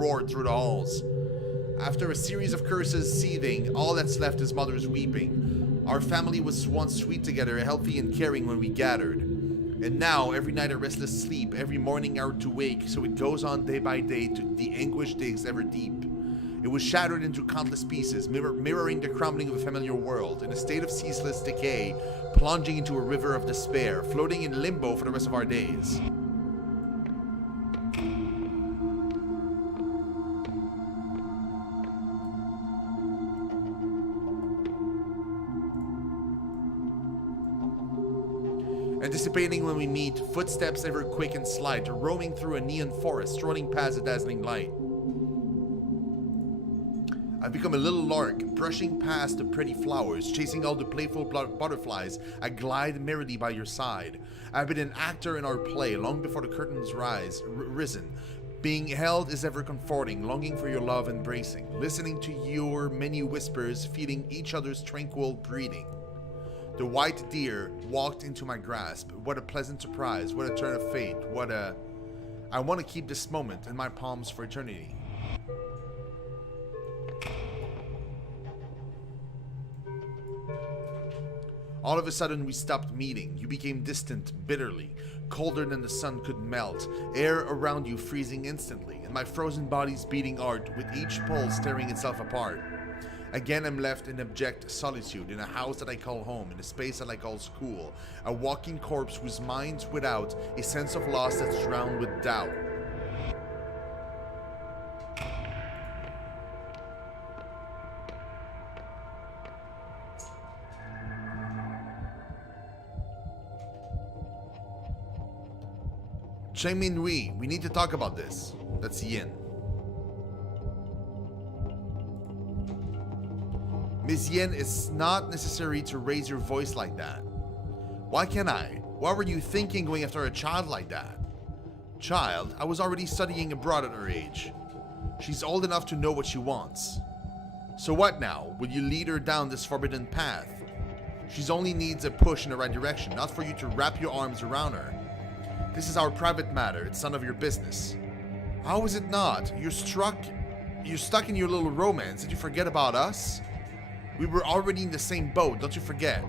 roared through the halls. After a series of curses seething, all that's left is mothers weeping. Our family was once sweet together, healthy and caring when we gathered. And now, every night a restless sleep, every morning hour to wake, so it goes on day by day to the anguish digs ever deep. It was shattered into countless pieces, mirroring the crumbling of a familiar world, in a state of ceaseless decay, plunging into a river of despair, floating in limbo for the rest of our days. Anticipating when we meet, footsteps ever quick and slight, roaming through a neon forest, strolling past a dazzling light. I've become a little lark, brushing past the pretty flowers, chasing all the playful butterflies. I glide merrily by your side. I've been an actor in our play long before the curtains risen. Being held is ever comforting, longing for your love embracing, listening to your many whispers, feeling each other's tranquil breathing. The white deer walked into my grasp. What a pleasant surprise, what a turn of fate, I want to keep this moment in my palms for eternity. All of a sudden we stopped meeting. You became distant, bitterly, colder than the sun could melt, air around you freezing instantly, and my frozen body's beating art with each pulse tearing itself apart. Again I'm left in abject solitude, in a house that I call home, in a space that I call school, a walking corpse whose mind's without, a sense of loss that's drowned with doubt. Cheng-Min Wei, we need to talk about this. That's Yin. Miss Yin, it's not necessary to raise your voice like that. Why can't I? What were you thinking going after a child like that? Child, I was already studying abroad at her age. She's old enough to know what she wants. So what now? Will you lead her down this forbidden path? She only needs a push in the right direction, not for you to wrap your arms around her. This is our private matter. It's none of your business. How is it not? You're stuck in your little romance. Did you forget about us? We were already in the same boat. Don't you forget?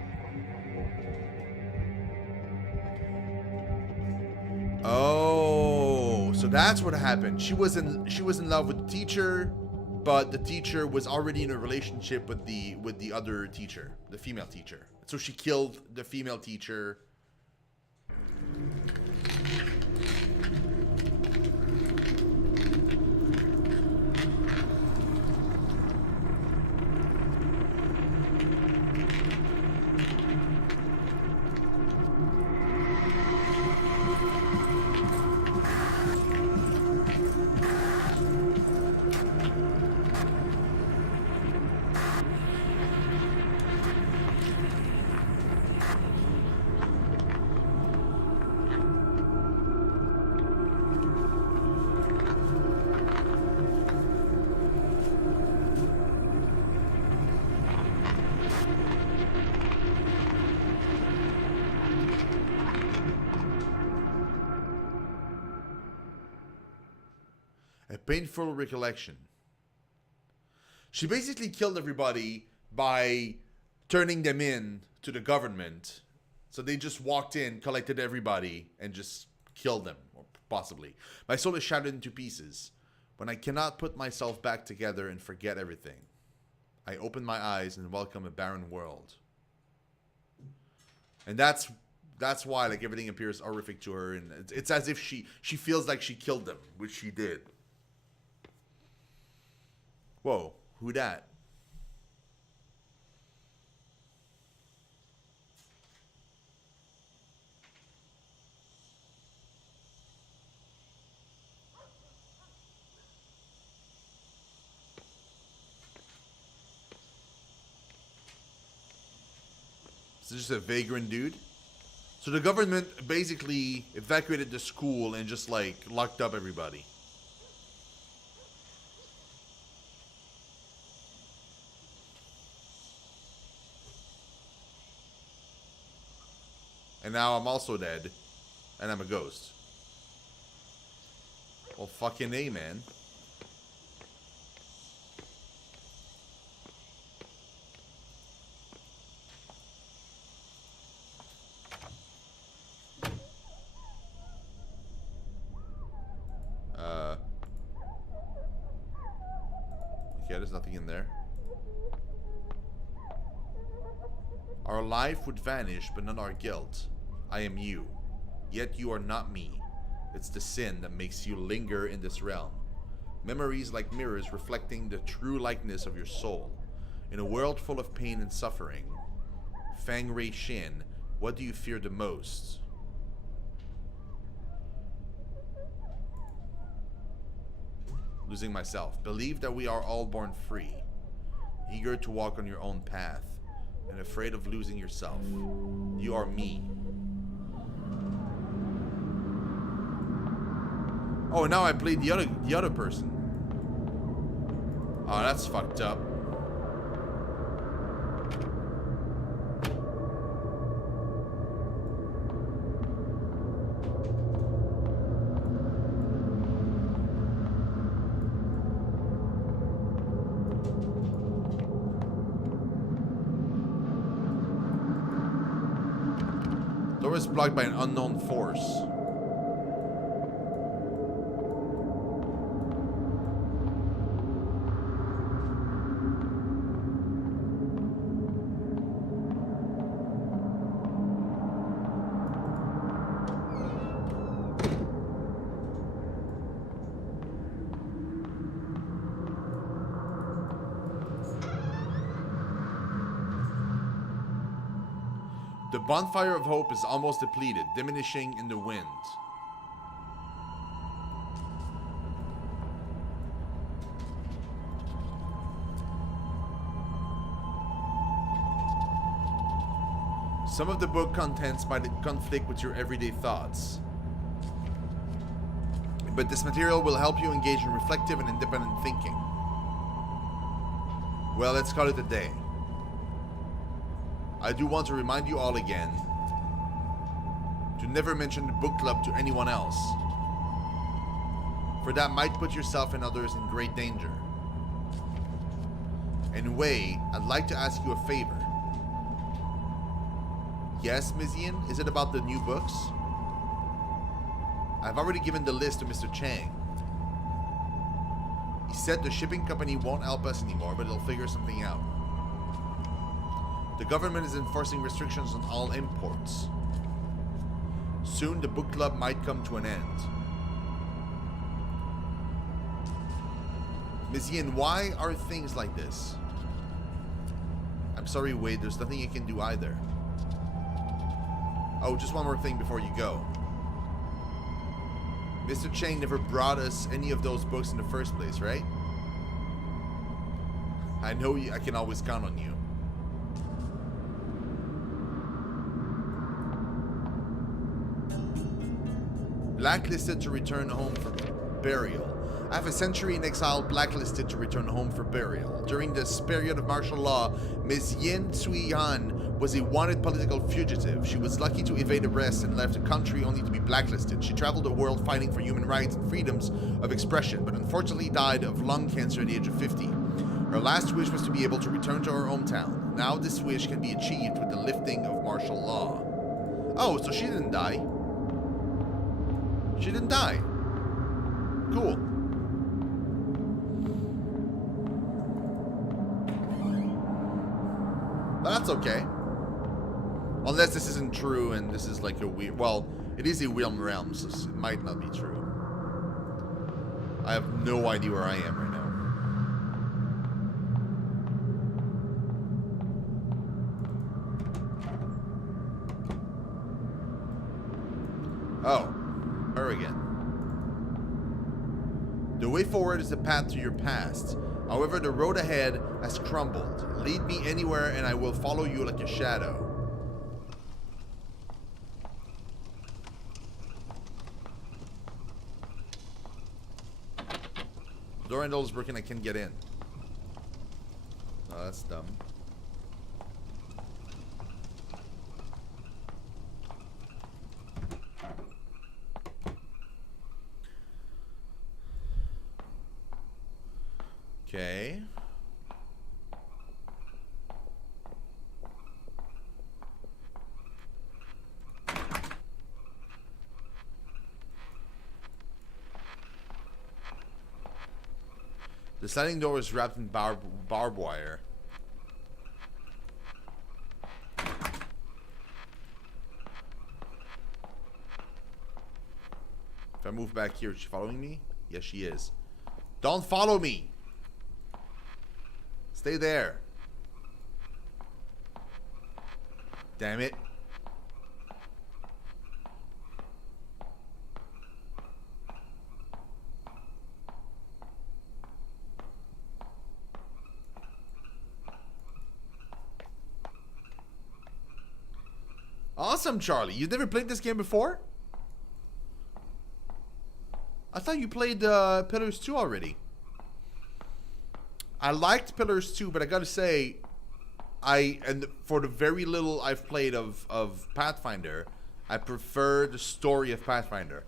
Oh, so that's what happened. She was in love with the teacher, but the teacher was already in a relationship with the other teacher, the female teacher. So she killed the female teacher. A painful recollection. She basically killed everybody by turning them in to the government. So they just walked in, collected everybody, and just killed them, or possibly. My soul is shattered into pieces. When I cannot put myself back together and forget everything, I open my eyes and welcome a barren world. And that's why like everything appears horrific to her, and it's as if she feels like she killed them, which she did. Whoa, who dat? Is this just a vagrant dude? So the government basically evacuated the school and just like locked up everybody. And now I'm also dead. And I'm a ghost. Well, fucking A, man. Okay, there's nothing in there. Our life would vanish, but not our guilt. I am you, yet you are not me. It's the sin that makes you linger in this realm. Memories like mirrors reflecting the true likeness of your soul. In a world full of pain and suffering, Fang Rei Shin, what do you fear the most? Losing myself. Believe that we are all born free, eager to walk on your own path, and afraid of losing yourself. You are me. Oh, now I played the other person. Oh, that's fucked up. Door is blocked by an unknown force. The bonfire of hope is almost depleted, diminishing in the wind. Some of the book contents might conflict with your everyday thoughts, but this material will help you engage in reflective and independent thinking. Well, let's call it a day. I do want to remind you all again to never mention the book club to anyone else, for that might put yourself and others in great danger. Anyway, I'd like to ask you a favor. Yes, Ms. Yin, is it about the new books? I've already given the list to Mr. Chang. He said the shipping company won't help us anymore, but they'll figure something out. The government is enforcing restrictions on all imports. Soon the book club might come to an end. Ms. Yin, why are things like this? I'm sorry, Wade, there's nothing you can do either. Oh, just one more thing before you go. Mr. Chang never brought us any of those books in the first place, right? I know I can always count on you. Blacklisted to return home for burial. Half a century in exile, blacklisted to return home for burial. During this period of martial law, Ms. Yin Tsui-Han was a wanted political fugitive. She was lucky to evade arrest and left the country only to be blacklisted. She traveled the world fighting for human rights and freedoms of expression, but unfortunately died of lung cancer at the age of 50. Her last wish was to be able to return to her hometown. Now this wish can be achieved with the lifting of martial law. Oh, so she didn't die. She didn't die. Cool. But that's okay. Unless this isn't true and this is like a weird... Well, it is a weird realm, so it might not be true. I have no idea where I am right now. Oh. Her again. The way forward is the path to your past. However, the road ahead has crumbled. Lead me anywhere and I will follow you like a shadow. The door handle is broken, I can't get in. Oh, that's dumb. Okay. The sliding door is wrapped in barbed wire. If I move back here, is she following me? Yes, she is. Don't follow me! Stay there. Damn it. Awesome, Charlie. You've never played this game before? I thought you played Pillars 2 already. I liked Pillars 2, but I gotta say, and for the very little I've played of Pathfinder, I prefer the story of Pathfinder.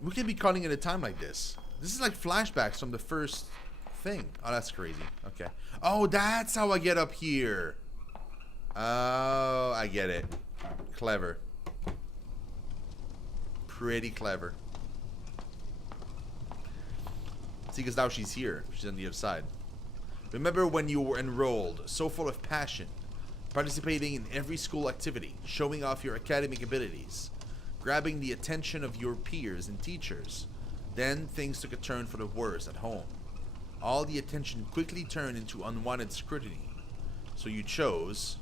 We can be cutting at a time like this. This is like flashbacks from the first thing. Oh, that's crazy. Okay. Oh, that's how I get up here. Oh, I get it. Clever. Pretty clever. See, because now she's here. She's on the other side. Remember when you were enrolled, so full of passion, participating in every school activity, showing off your academic abilities, grabbing the attention of your peers and teachers. Then things took a turn for the worse at home. All the attention quickly turned into unwanted scrutiny. So you chose...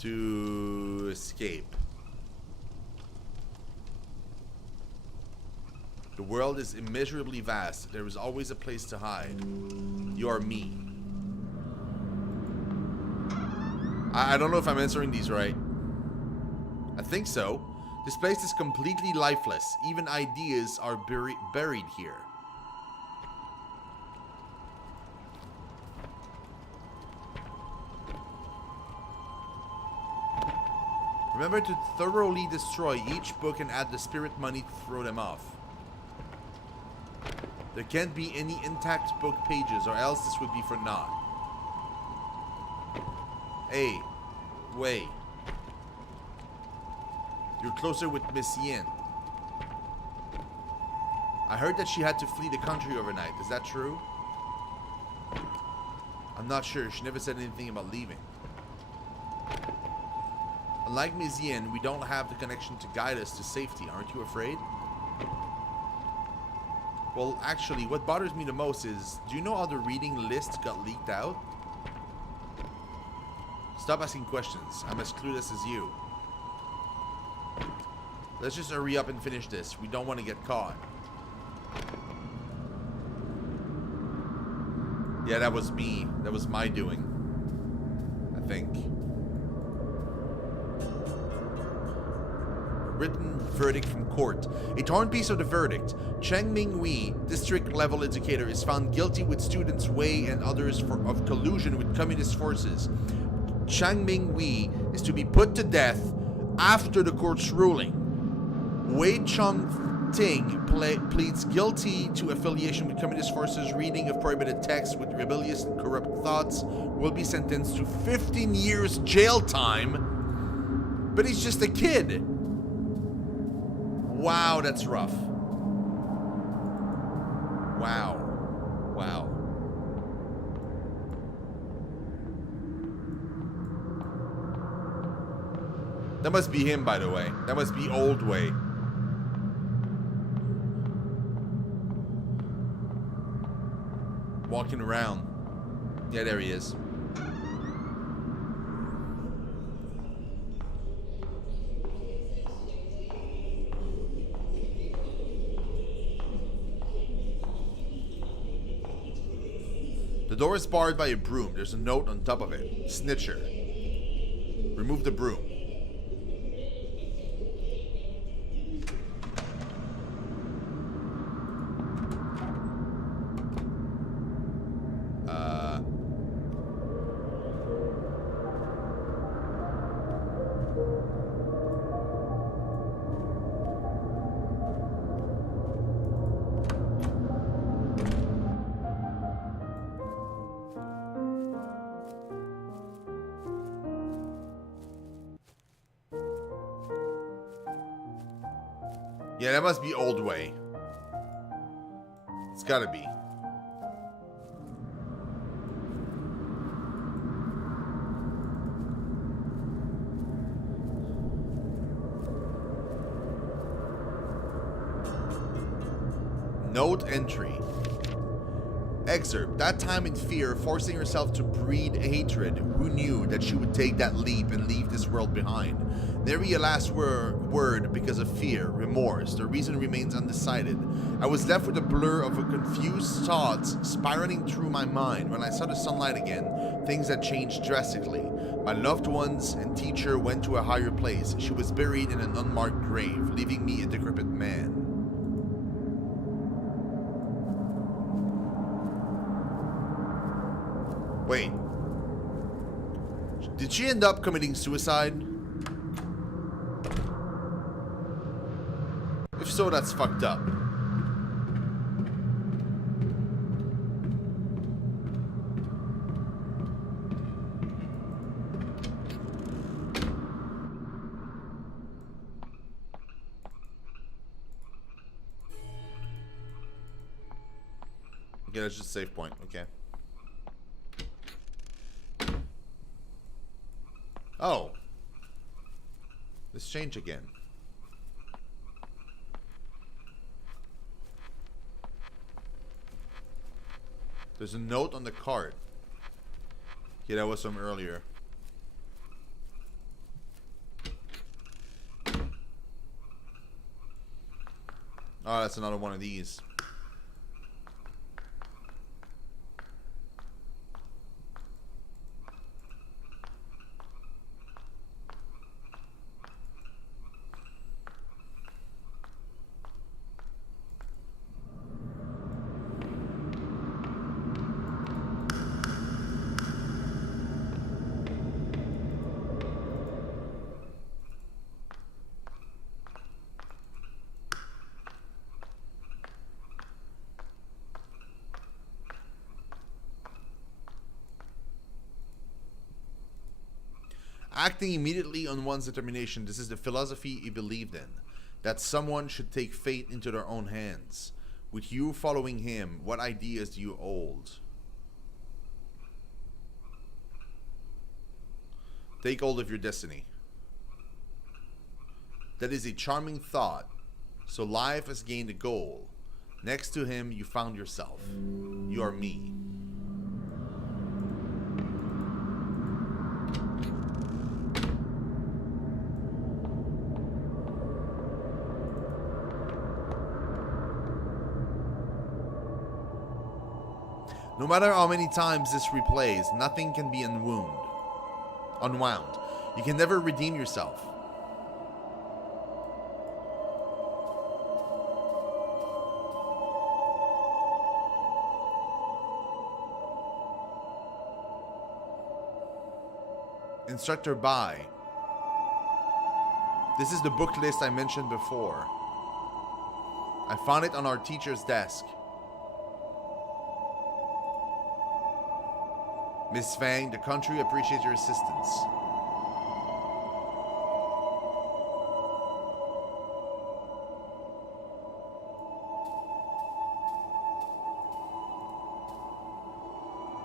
to escape. The world is immeasurably vast. There is always a place to hide. You are me. I don't know if I'm answering these right. I think so. This place is completely lifeless. Even ideas are buried here. Remember to thoroughly destroy each book and add the spirit money to throw them off. There can't be any intact book pages or else this would be for naught. Hey, wait. You're closer with Miss Yin. I heard that she had to flee the country overnight. Is that true? I'm not sure. She never said anything about leaving. Unlike Miss Yin, we don't have the connection to guide us to safety. Aren't you afraid? Well, actually, what bothers me the most is, do you know how the reading list got leaked out? Stop asking questions. I'm as clueless as you. Let's just hurry up and finish this. We don't want to get caught. Yeah, that was me. That was my doing. I think. Written verdict from court. A torn piece of the verdict. Cheng Ming Wei, district level educator, is found guilty with students Wei and others of collusion with communist forces. Cheng Ming Wei is to be put to death after the court's ruling. Wei Chung Ting pleads guilty to affiliation with communist forces, reading of prohibited texts with rebellious and corrupt thoughts, will be sentenced to 15 years jail time. But he's just a kid. Wow, that's rough. Wow. Wow. That must be him, by the way. That must be Old Way. Walking around. Yeah, there he is. The door is barred by a broom. There's a note on top of it. Snitcher. Remove the broom. Yeah, that must be Old Way. It's gotta be. Note entry. Excerpt. That time in fear, forcing herself to breed hatred, who knew that she would take that leap and leave this world behind? Nary a last word because of fear, remorse. The reason remains undecided. I was left with a blur of confused thoughts spiraling through my mind. When I saw the sunlight again, things had changed drastically. My loved ones and teacher went to a higher place. She was buried in an unmarked grave, leaving me a decrepit man. Wait. Did she end up committing suicide? If so, that's fucked up. Okay, that's just a save point. Okay. Oh. Let's change again. There's a note on the card. Yeah, that was from earlier. Oh, that's another one of these. Acting immediately on one's determination, this is the philosophy he believed in. That someone should take fate into their own hands. With you following him, what ideas do you hold? Take hold of your destiny. That is a charming thought. So life has gained a goal. Next to him, you found yourself. You are me. No matter how many times this replays, nothing can be unwound. You can never redeem yourself. Instructor by. This is the book list I mentioned before. I found it on our teacher's desk. Miss Fang, the country appreciates your assistance.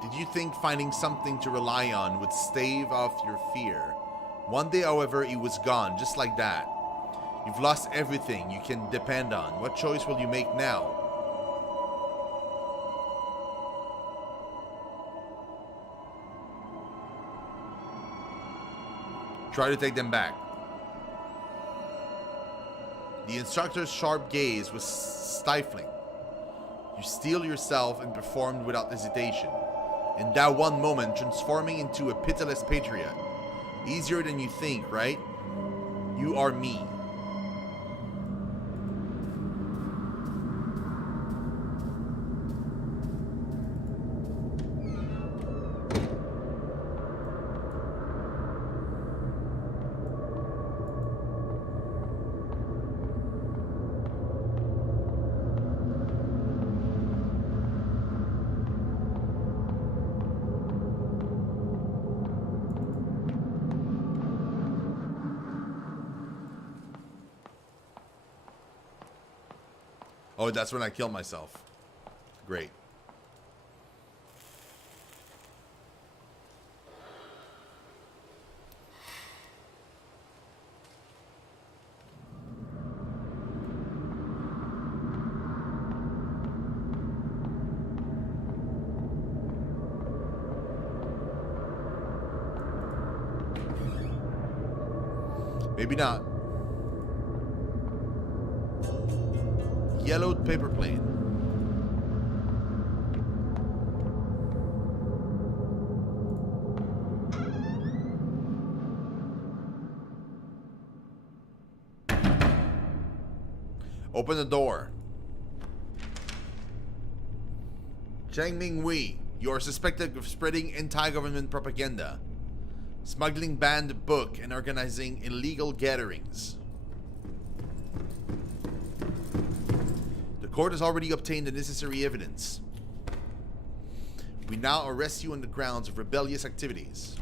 Did you think finding something to rely on would stave off your fear? One day, however, it was gone, just like that. You've lost everything you can depend on. What choice will you make now? Try to take them back. The instructor's sharp gaze was stifling. You steeled yourself and performed without hesitation. In that one moment, transforming into a pitiless patriot. Easier than you think, right? You are me. Oh, that's when I killed myself. Great. Maybe not. Yellowed paper plane. Open the door. Chang Ming Wei, you are suspected of spreading anti-government propaganda, smuggling banned book, and organizing illegal gatherings. The court has already obtained the necessary evidence. We now arrest you on the grounds of rebellious activities.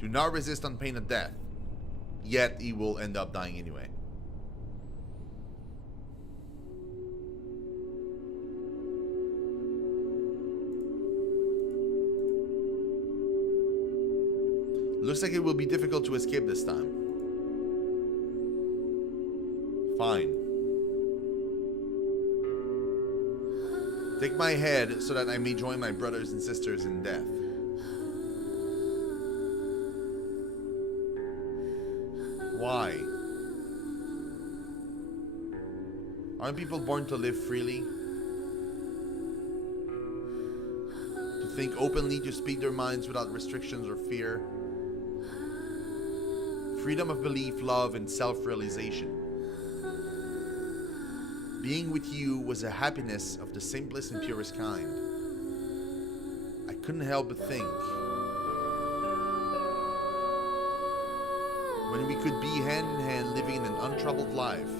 Do not resist on pain of death. Yet he will end up dying anyway. Looks like it will be difficult to escape this time. Fine. Take my head so that I may join my brothers and sisters in death. Why? Aren't people born to live freely? To think openly, to speak their minds without restrictions or fear? Freedom of belief, love, and self-realization. Being with you was a happiness of the simplest and purest kind. I couldn't help but think, when we could be hand in hand living in an untroubled life.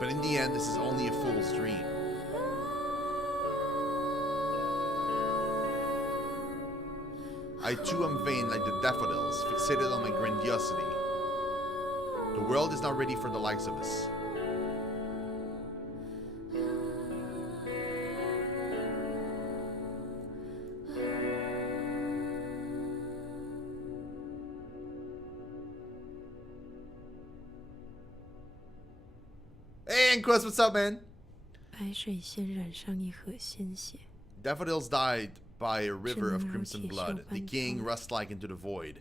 But in the end, this is only a fool's dream. I too am vain like the daffodils, fixated on my grandiosity. The world is not ready for the likes of us. Hey, Anquest, what's up, man? 白水仙染上一河鲜血。 Daffodils died by a river of crimson blood, decaying rust-like into the void.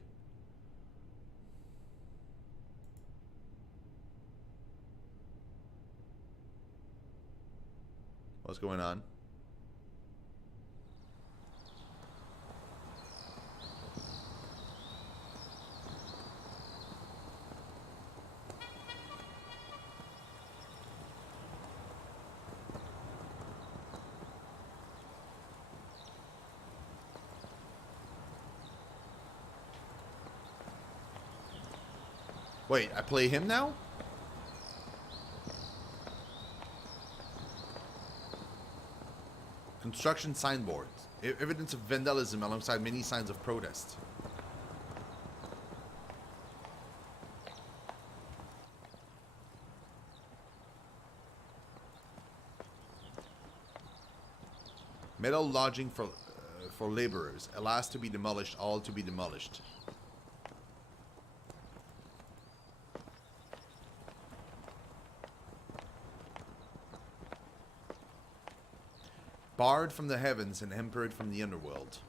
What's going on? Wait, I play him now? Construction signboards. Evidence of vandalism alongside many signs of protest. Metal lodging for laborers. A last to be demolished, all to be demolished. Barred from the heavens and emperor from the underworld.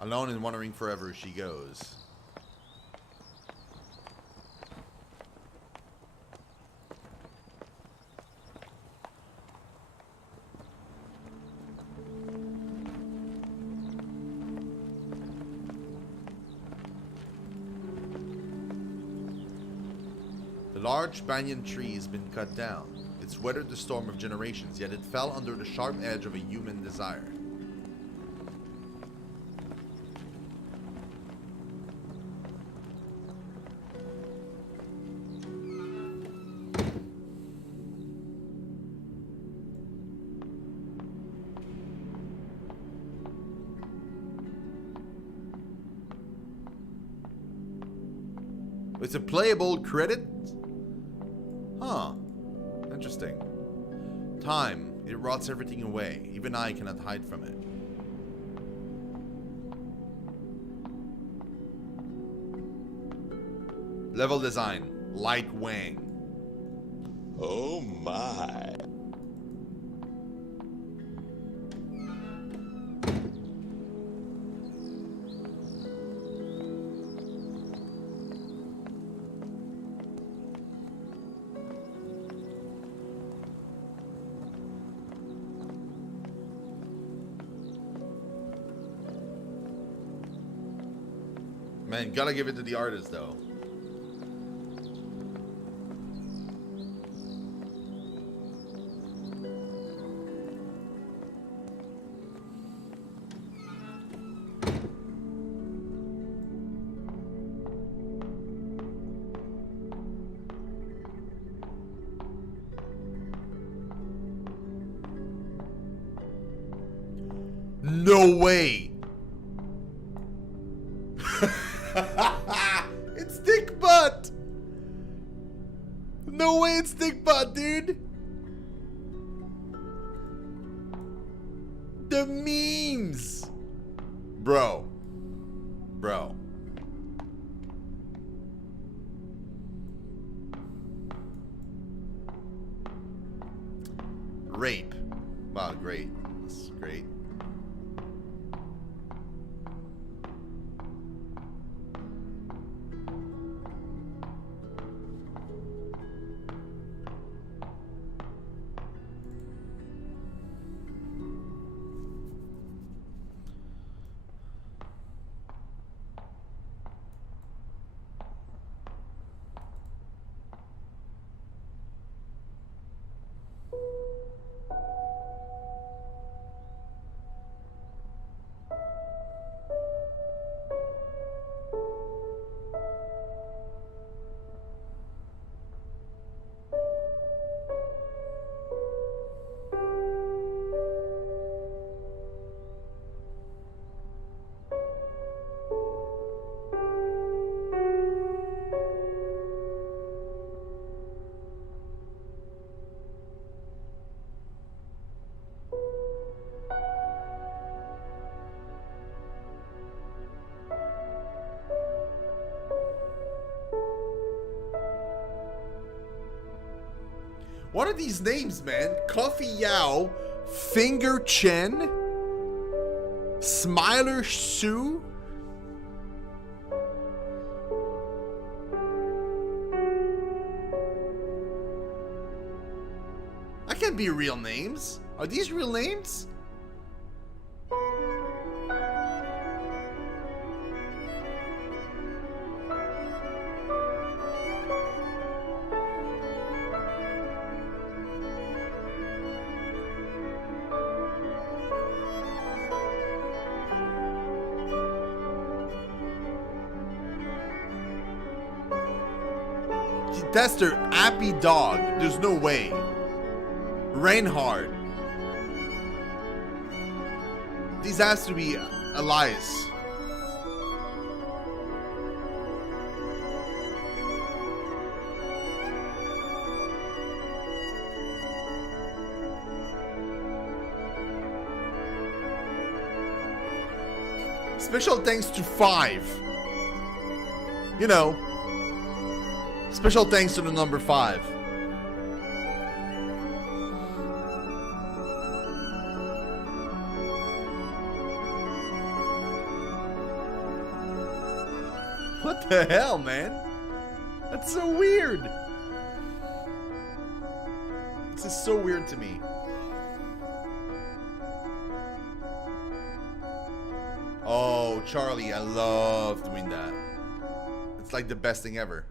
Alone and wandering forever she goes. The large banyan tree has been cut down. It's weathered the storm of generations, yet it fell under the sharp edge of a human desire. It's a playable credit? Huh. Interesting. Time. It rots everything away. Even I cannot hide from it. Level design. Like Wang. Oh my. Man, gotta give it to the artist though. No way! It's Dick Butt! No way it's Dick Butt, dude! The memes! Bro. Bro. Rape. Wow, great. That's great. What are these names, man? Coffee Yao, Finger Chen, Smiler Sue. That can't be real names. Are these real names? Tester, Appy Dog. There's no way. Reinhard. These has to be Elias. Special thanks to 5. You know. Special thanks to the number 5. What the hell, man? That's so weird. This is so weird to me. Oh, Charlie, I love doing that. It's like the best thing ever.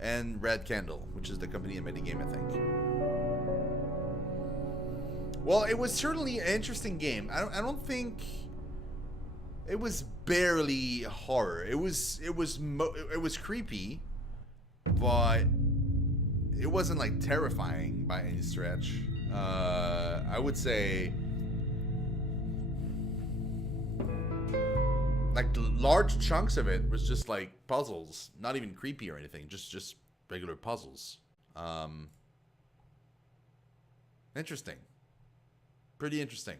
And Red Candle, which is the company that made the game, I think. Well, it was certainly an interesting game. I don't think it was barely horror. It was creepy, but it wasn't like terrifying by any stretch. I would say Like, large chunks of it was just like puzzles. Not even creepy or anything. Just regular puzzles. Interesting. Pretty interesting.